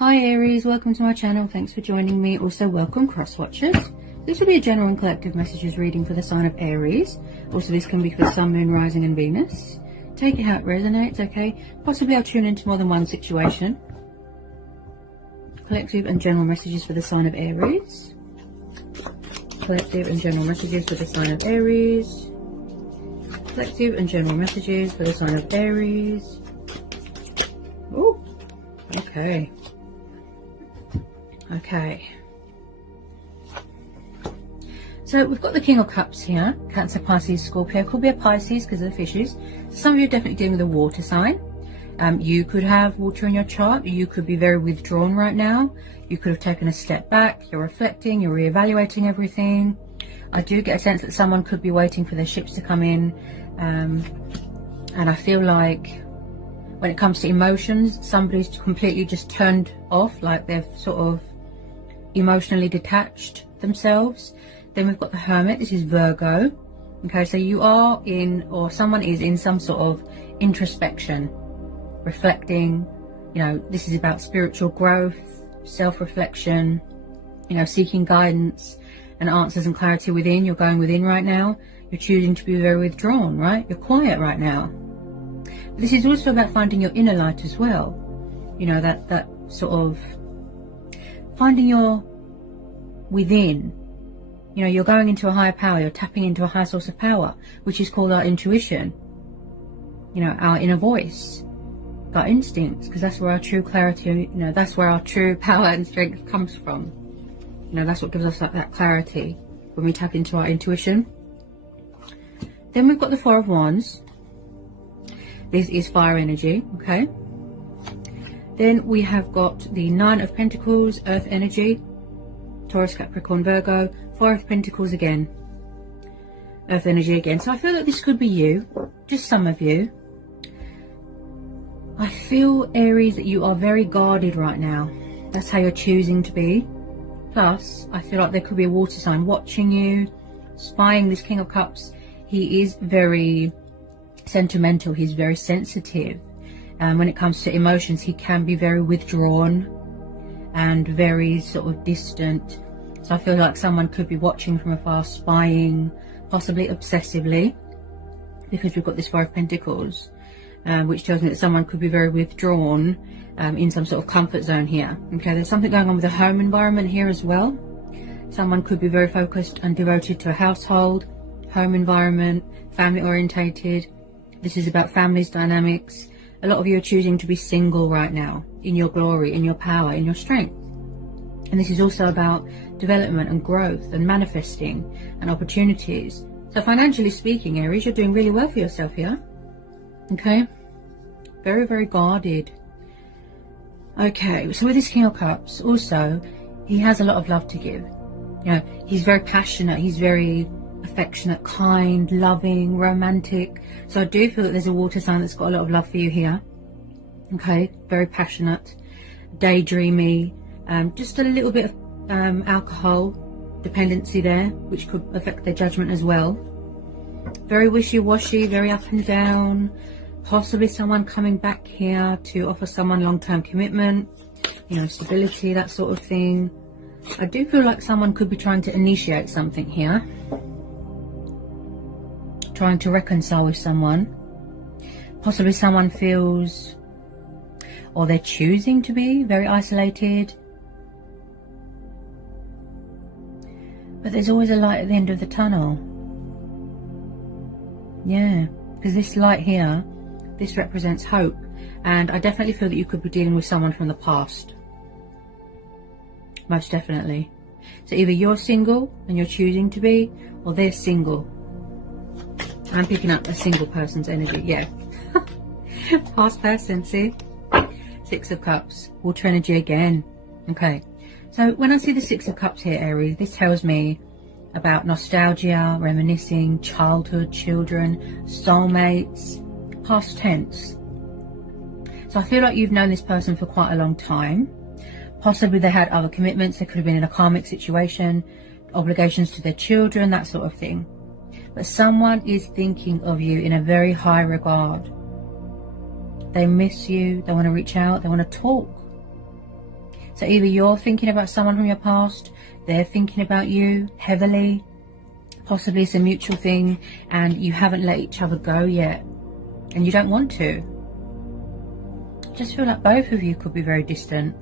Hi Aries, welcome to my channel. Thanks for joining me. Also welcome cross watchers. This will be a general and collective messages reading for the sign of Aries. Also this can be for Sun, Moon, Rising and Venus. Take it how it resonates, okay? Possibly I'll tune into more than one situation. Collective and general messages for the sign of Aries. Collective and general messages for the sign of Aries. Collective and general messages for the sign of Aries. Oh, okay. Okay, so we've got the King of Cups here, Cancer, Pisces, Scorpio. Could be a Pisces because of the fishes. Some of you are definitely dealing with a water sign. You could have water in your chart. You could be very withdrawn right now. You could have taken a step back. You're reflecting, you're reevaluating everything. I do get a sense that someone could be waiting for their ships to come in. And I feel like when it comes to emotions, somebody's completely just turned off, like they've sort of emotionally detached themselves. Then we've got the Hermit. This is Virgo. Okay, so you are in, or someone is in, some sort of introspection, reflecting. You know, this is about spiritual growth, self-reflection, you know, seeking guidance and answers and clarity within. You're going within right now. You're choosing to be very withdrawn, right? You're quiet right now. But this is also about finding your inner light as well. You know, that sort of finding your within. You know, you're going into a higher power, you're tapping into a higher source of power, which is called our intuition, you know, our inner voice, our instincts, because that's where our true clarity, you know, that's where our true power and strength comes from. You know, that's what gives us that clarity when we tap into our intuition. Then we've got the Four of Wands. This is fire energy, okay? Then we have got the Nine of Pentacles, earth energy, Taurus, Capricorn, Virgo, Four of Pentacles again, earth energy again. So I feel that this could be you, just some of you. I feel, Aries, that you are very guarded right now. That's how you're choosing to be. Plus, I feel like there could be a water sign watching you, spying. This King of Cups, he is very sentimental, he's very sensitive. When it comes to emotions, he can be very withdrawn and very sort of distant. So I feel like someone could be watching from afar, spying, possibly obsessively, because we've got this Four of Pentacles, which tells me that someone could be very withdrawn in some sort of comfort zone here. Okay, there's something going on with the home environment here as well. Someone could be very focused and devoted to a household, home environment, family orientated. This is about families dynamics. A lot of you are choosing to be single right now, in your glory, in your power, in your strength. And this is also about development and growth and manifesting and opportunities. So financially speaking, Aries, you're doing really well for yourself here. Okay? Very, very guarded. Okay, so with this King of Cups, also, he has a lot of love to give. You know, he's very passionate, he's very affectionate, kind, loving, romantic. So I do feel that there's a water sign that's got a lot of love for you here. Okay, very passionate, daydreamy, just a little bit of alcohol dependency there, which could affect their judgment as well. Very wishy-washy, very up and down. Possibly someone coming back here to offer someone long-term commitment, you know, stability, that sort of thing. I do feel like someone could be trying to initiate something here, trying to reconcile with someone. Possibly someone feels, or they're choosing to be, very isolated. But there's always a light at the end of the tunnel. Yeah, because this light here, this represents hope. And I definitely feel that you could be dealing with someone from the past. Most definitely. So either you're single and you're choosing to be, or they're single. I'm picking up a single person's energy, yeah. Past person, see? Six of Cups, water energy again. Okay, so when I see the Six of Cups here, Aries, this tells me about nostalgia, reminiscing, childhood, children, soulmates, past tense. So I feel like you've known this person for quite a long time. Possibly they had other commitments, they could have been in a karmic situation, obligations to their children, that sort of thing. But someone is thinking of you in a very high regard. They miss you, they want to reach out, they want to talk. So either you're thinking about someone from your past, they're thinking about you heavily, possibly it's a mutual thing and you haven't let each other go yet and you don't want to. I just feel like both of you could be very distant.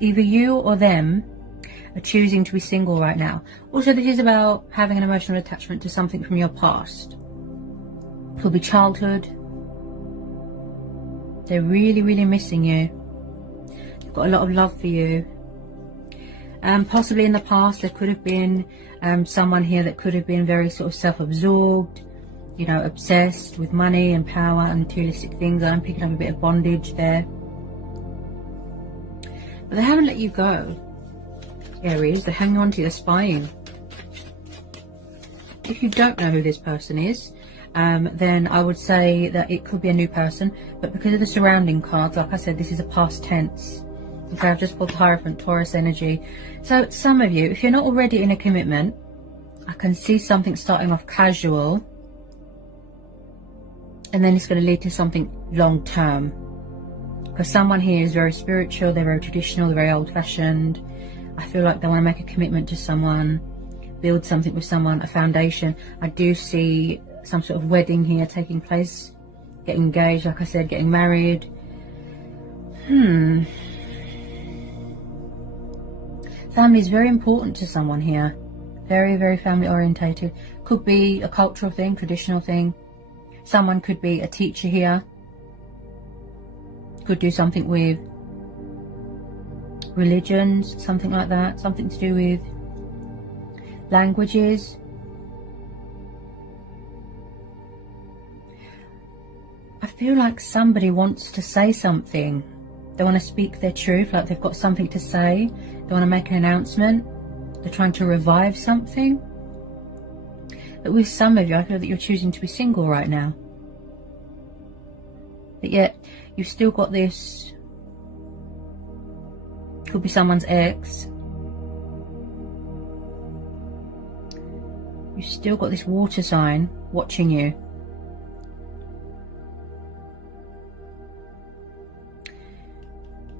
Either you or them are choosing to be single right now. Also, this is about having an emotional attachment to something from your past. Could be childhood. They're really, really missing you. They've got a lot of love for you. Possibly in the past there could have been someone here that could have been very sort of self-absorbed, you know, obsessed with money and power and materialistic things. I'm picking up a bit of bondage there. But they haven't let you go, Aries. They're hanging on to you, they're spying. If you don't know who this person is, then I would say that it could be a new person. But because of the surrounding cards, like I said, this is a past tense. Okay, I've just pulled the Hierophant, Taurus energy. So some of you, if you're not already in a commitment, I can see something starting off casual. And then it's going to lead to something long term. Because someone here is very spiritual, they're very traditional, they're very old-fashioned. I feel like they want to make a commitment to someone, build something with someone, a foundation. I do see some sort of wedding here taking place, getting engaged, like I said, getting married. Family is very important to someone here. Very, very family orientated. Could be a cultural thing, traditional thing. Someone could be a teacher here. Could do something with religions, something like that. Something to do with languages. I feel like somebody wants to say something. They want to speak their truth, like they've got something to say. They want to make an announcement. They're trying to revive something. But with some of you, I feel that you're choosing to be single right now. But yet, you've still got this, could be someone's ex. You've still got this water sign watching you.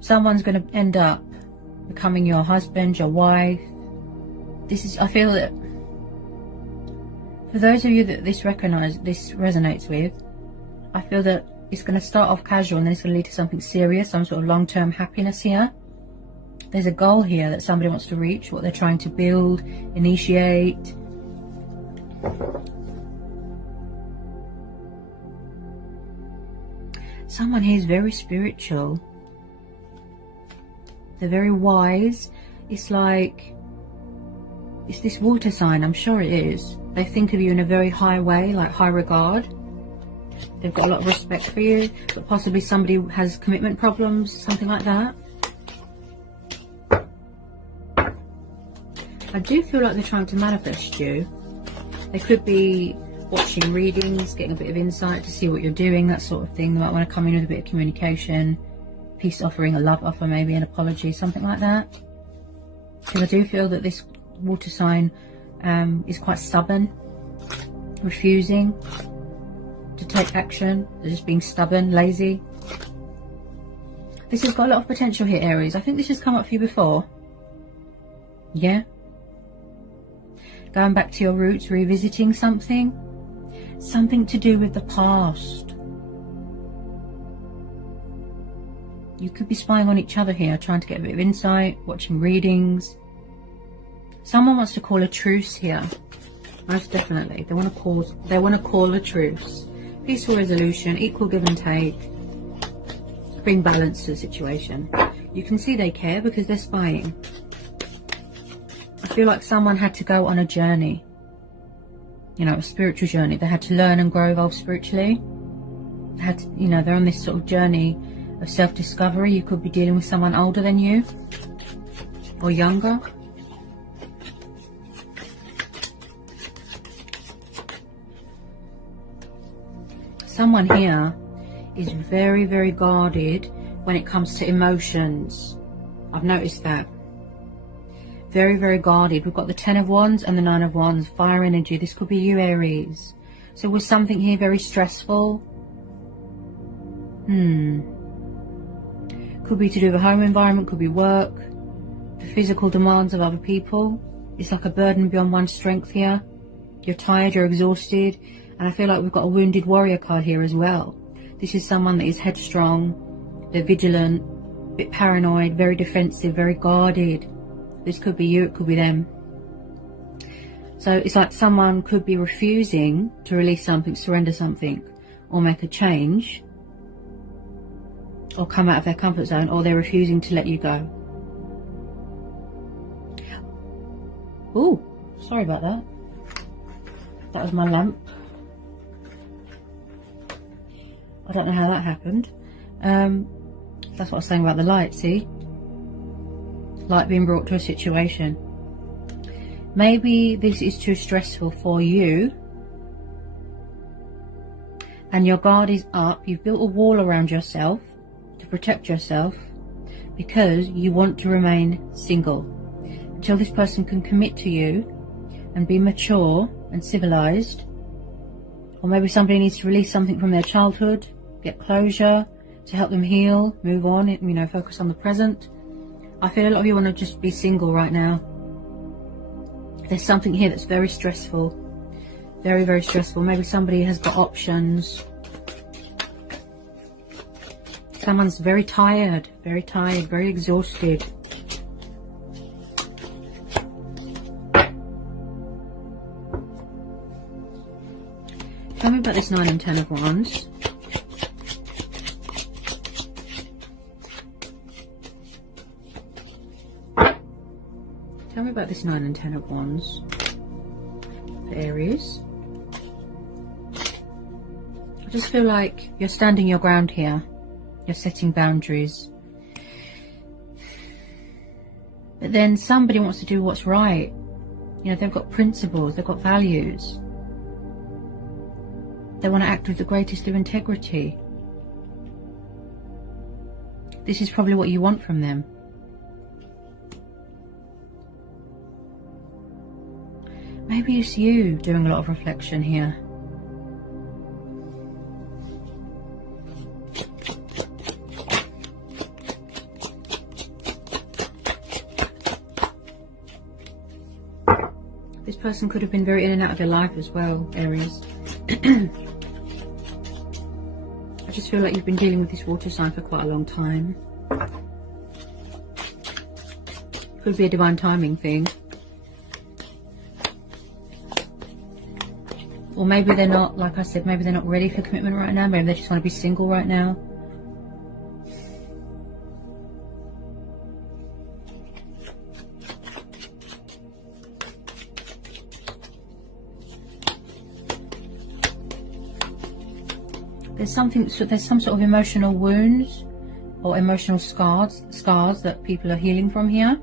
Someone's going to end up becoming your husband, your wife. This is, I feel that for those of you that this resonates with, I feel that it's going to start off casual and then it's going to lead to something serious, some sort of long-term happiness here. There's a goal here that somebody wants to reach, what they're trying to build, initiate. Someone here is very spiritual. They're very wise. It's like, it's this water sign, I'm sure it is. They think of you in a very high way, like high regard. They've got a lot of respect for you, but possibly somebody has commitment problems, something like that. I do feel like they're trying to manifest you. They could be watching readings, getting a bit of insight to see what you're doing, that sort of thing. They might want to come in with a bit of communication, peace offering, a love offer, maybe an apology, something like that. Because I do feel that this water sign is quite stubborn, refusing to take action. They're just being stubborn, lazy. This has got a lot of potential here, Aries. I think this has come up for you before. Yeah. Going back to your roots, revisiting something. Something to do with the past. You could be spying on each other here, trying to get a bit of insight, watching readings. Someone wants to call a truce here. Most definitely. They want to call a truce. Peaceful resolution, equal give and take. Bring balance to the situation. You can see they care because they're spying. I feel like someone had to go on a journey. You know, a spiritual journey. They had to learn and grow, evolve spiritually. They had to, you know, they're on this sort of journey of self-discovery. You could be dealing with someone older than you or younger. Someone here is very, very guarded when it comes to emotions. I've noticed that. Very, very guarded. We've got the 10 of Wands and the 9 of Wands. Fire energy. This could be you, Aries. So was something here very stressful? Could be to do with a home environment, could be work, the physical demands of other people. It's like a burden beyond one's strength here. You're tired, you're exhausted, and I feel like we've got a wounded warrior card here as well. This is someone that is headstrong, they're vigilant, a bit paranoid, very defensive, very guarded. This could be you, it could be them. So it's like someone could be refusing to release something, surrender something, or make a change, or come out of their comfort zone, or they're refusing to let you go. Oh, sorry about that. That was my lamp. I don't know how that happened. That's what I was saying about the light, see? Light being brought to a situation. Maybe this is too stressful for you, and your guard is up. You've built a wall around yourself to protect yourself because you want to remain single until this person can commit to you and be mature and civilized. Or maybe somebody needs to release something from their childhood, get closure to help them heal, move on, you know, focus on the present. I feel a lot of you want to just be single right now. There's something here that's very stressful, very, very stressful. Maybe somebody has got options. Someone's very tired, very exhausted. Tell me about this 9 and 10 of Wands. Tell me about this 9 and 10 of Wands for Aries. I just feel like you're standing your ground here. You're setting boundaries. But then somebody wants to do what's right. You know, they've got principles, they've got values. They want to act with the greatest of integrity. This is probably what you want from them. Maybe it's you doing a lot of reflection here. This person could have been very in and out of your life as well, Aries. I just feel like you've been dealing with this water sign for quite a long time. Could be a divine timing thing. Or maybe they're not, like I said, maybe they're not ready for commitment right now. Maybe they just want to be single right now. There's some sort of emotional wounds or emotional scars that people are healing from here.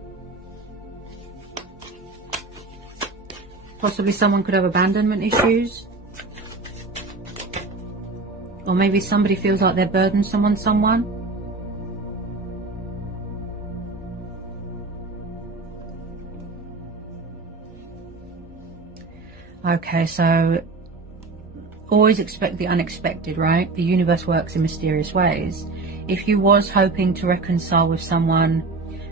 Possibly someone could have abandonment issues. Or maybe somebody feels like they're burdensome on someone. Okay, so always expect the unexpected, right? The universe works in mysterious ways. If you was hoping to reconcile with someone,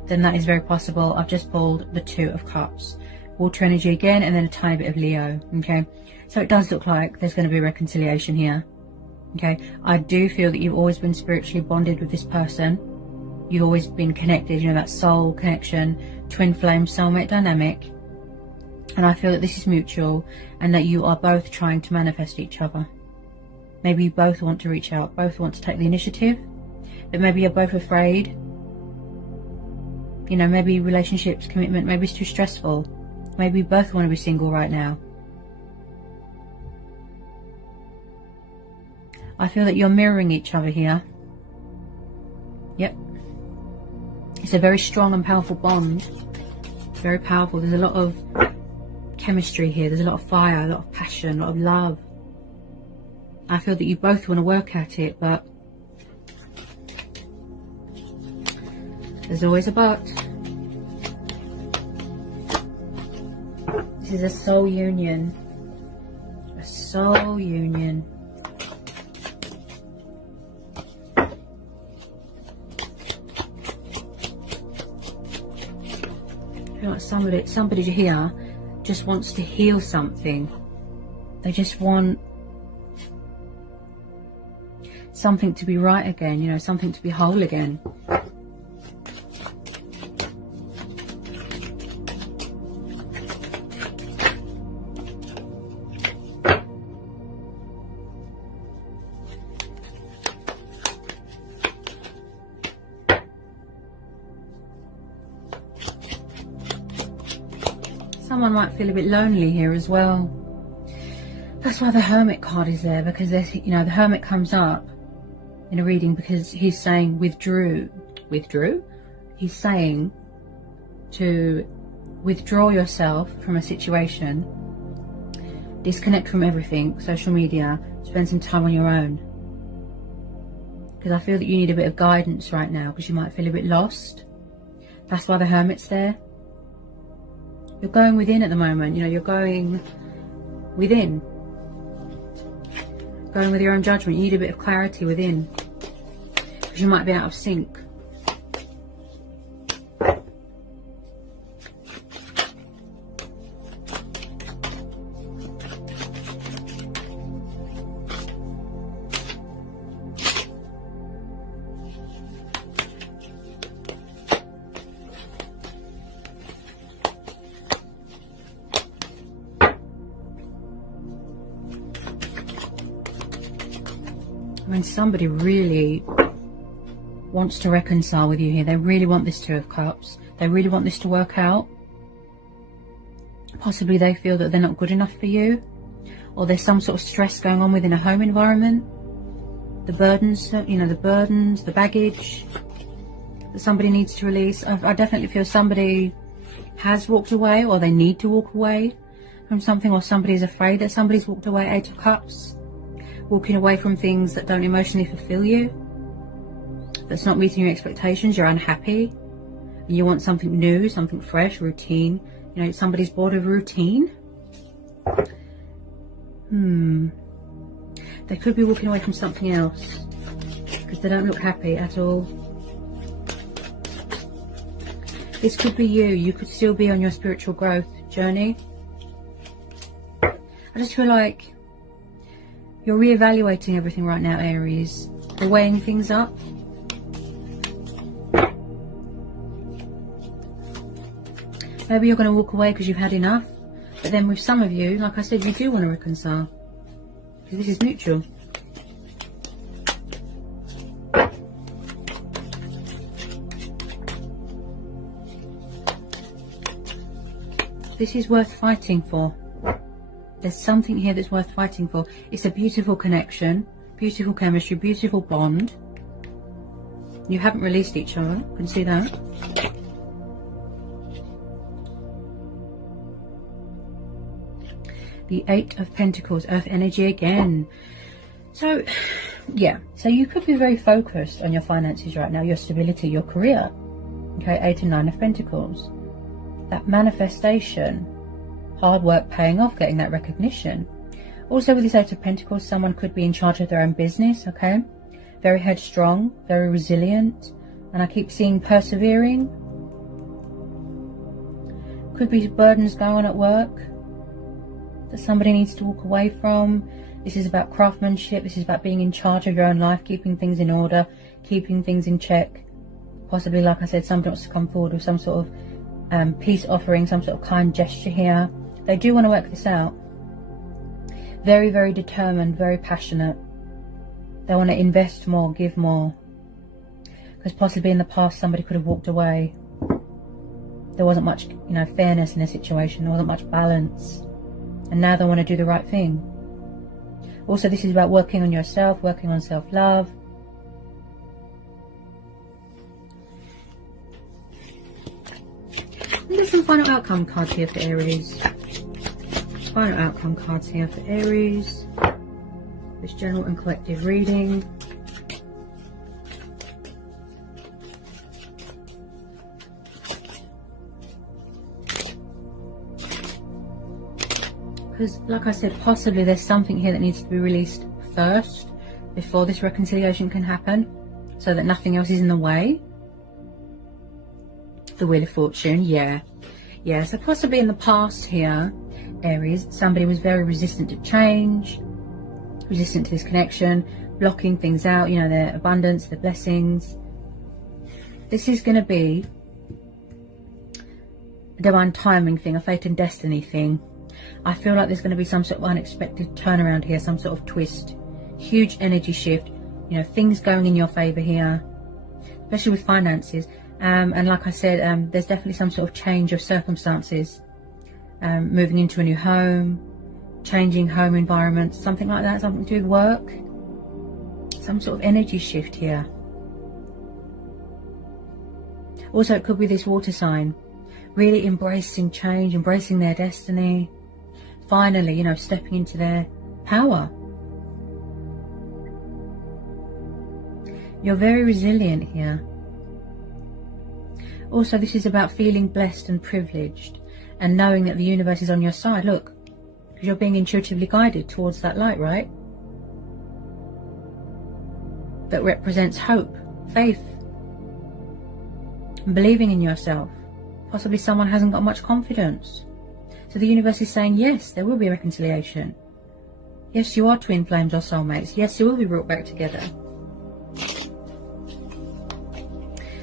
then that is very possible. I've just pulled the 2 of Cups. Water energy again, and then a tiny bit of Leo. Okay, so it does look like there's going to be reconciliation here. Okay, I do feel that you've always been spiritually bonded with this person. You've always been connected, you know, that soul connection, twin flame soulmate dynamic. And I feel that this is mutual and that you are both trying to manifest each other. Maybe you both want to reach out, both want to take the initiative, but maybe you're both afraid. You know, maybe relationships, commitment, maybe it's too stressful. Maybe you both want to be single right now. I feel that you're mirroring each other here. Yep. It's a very strong and powerful bond. Very powerful. There's a lot of chemistry here. There's a lot of fire, a lot of passion, a lot of love. I feel that you both want to work at it, but there's always a but. This is a soul union. A soul union. feel like somebody here just wants to heal something. They just want something to be right again, you know, something to be whole again. Someone might feel a bit lonely here as well. That's why the Hermit card is there, because there's, you know, the Hermit comes up in a reading because he's saying withdrew. He's saying to withdraw yourself from a situation, disconnect from everything, social media, spend some time on your own. Because I feel that you need a bit of guidance right now, because you might feel a bit lost. That's why the Hermit's there. You're going within at the moment, you know, you're going within. Going with your own judgment. You need a bit of clarity within, because you might be out of sync. When somebody really wants to reconcile with you here, they really want this Two of Cups, they really want this to work out. Possibly they feel that they're not good enough for you, or there's some sort of stress going on within a home environment. The burdens, you know, the baggage that somebody needs to release. I definitely feel somebody has walked away, or they need to walk away from something, or somebody's afraid that somebody's walked away. Eight of Cups. Walking away from things that don't emotionally fulfill you, that's not meeting your expectations. You're unhappy and you want something new, something fresh, routine. You know, somebody's bored of routine. They could be walking away from something else because they don't look happy at all. This could be you. You could still be on your spiritual growth journey. I just feel like you're reevaluating everything right now, Aries. You're weighing things up. Maybe you're going to walk away because you've had enough. But then with some of you, like I said, you do want to reconcile. Because this is mutual. This is worth fighting for. There's something here that's worth fighting for. It's a beautiful connection, beautiful chemistry, beautiful bond. You haven't released each other. You can see that. The Eight of Pentacles, Earth energy again. So, yeah. So you could be very focused on your finances right now, your stability, your career. Okay, 8 and 9 of Pentacles. That manifestation. Hard work paying off, getting that recognition. Also with this Eight of Pentacles, someone could be in charge of their own business, okay? Very headstrong, very resilient. And I keep seeing persevering. Could be burdens going on at work that somebody needs to walk away from. This is about craftsmanship. This is about being in charge of your own life, keeping things in order, keeping things in check. Possibly, like I said, somebody wants to come forward with some sort of peace offering, some sort of kind gesture here. They do want to work this out. Very, very determined, very passionate. They want to invest more, give more. Because possibly in the past somebody could have walked away. There wasn't much, you know, fairness in the situation. There wasn't much balance. And now they want to do the right thing. Also, this is about working on yourself, working on self-love. And there's some final outcome cards here for Aries. Final outcome cards here for Aries. This general and collective reading. Because, like I said, possibly there's something here that needs to be released first before this reconciliation can happen, so that nothing else is in the way. The Wheel of Fortune, yeah. Yeah, so possibly in the past here, Aries, somebody was very resistant to change, resistant to this connection, blocking things out, you know, their abundance, their blessings. This is going to be a divine timing thing, a fate and destiny thing. I feel like there's going to be some sort of unexpected turnaround here, some sort of twist, huge energy shift, you know, things going in your favor here, especially with finances. And like I said, there's definitely some sort of change of circumstances, moving into a new home, changing home environment, something like that, something to do with work, some sort of energy shift here. Also, it could be this water sign really embracing change, embracing their destiny, finally, you know, stepping into their power. You're very resilient here. Also, this is about feeling blessed and privileged and knowing that the universe is on your side. Look, because you're being intuitively guided towards that light, right? That represents hope, faith, and believing in yourself. Possibly someone hasn't got much confidence. So the universe is saying, yes, there will be reconciliation. Yes, you are twin flames or soulmates. Yes, you will be brought back together.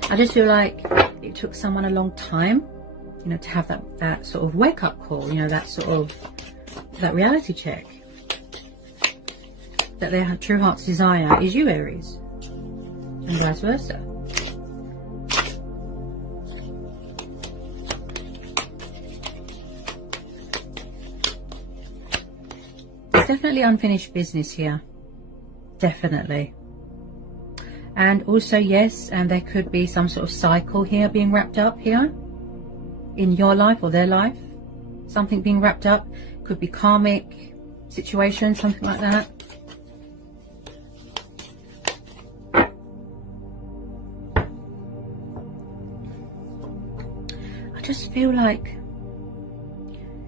I just feel like it took someone a long time, you know, to have that sort of wake-up call, you know, that reality check. That their true heart's desire is you, Aries. And vice versa. There's definitely unfinished business here. Definitely. And also, yes, and there could be some sort of cycle here being wrapped up here in your life or their life. Something being wrapped up. Could be karmic situation, something like that. I just feel like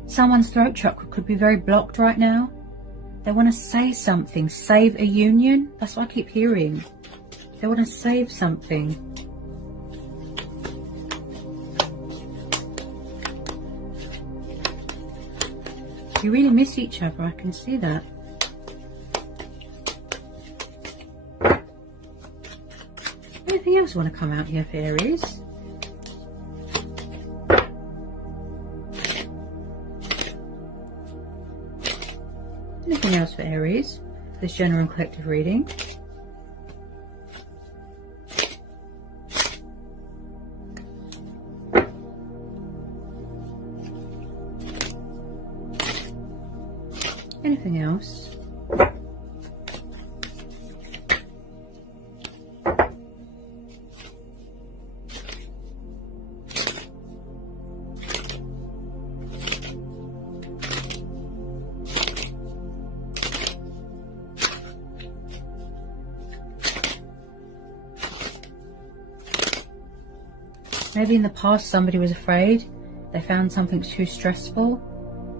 someone's throat chakra could be very blocked right now. They want to say something, save a union. That's what I keep hearing. They want to save something. You really miss each other, I can see that. Anything else want to come out here for Aries? Anything else for Aries? This general and collective reading. Anything else? Maybe in the past somebody was afraid. They found something too stressful.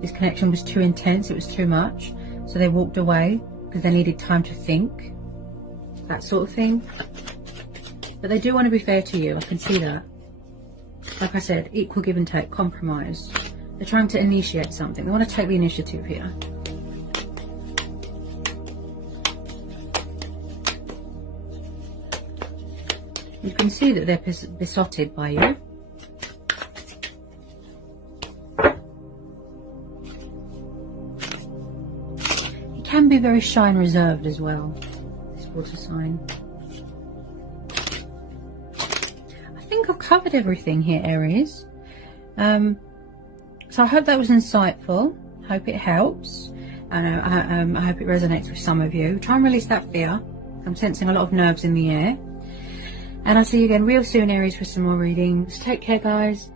This connection was too intense, it was too much. So they walked away because they needed time to think. That sort of thing. But they do want to be fair to you, I can see that. Like I said, equal give and take, compromise. They're trying to initiate something. They want to take the initiative here. You can see that they're besotted by you. He can be very shy and reserved as well, this water sign. I think I've covered everything here, Aries. So I hope that was insightful. I hope it helps. And I hope it resonates with some of you. Try and release that fear. I'm sensing a lot of nerves in the air. And I'll see you again real soon, Aries, for some more readings. Take care, guys.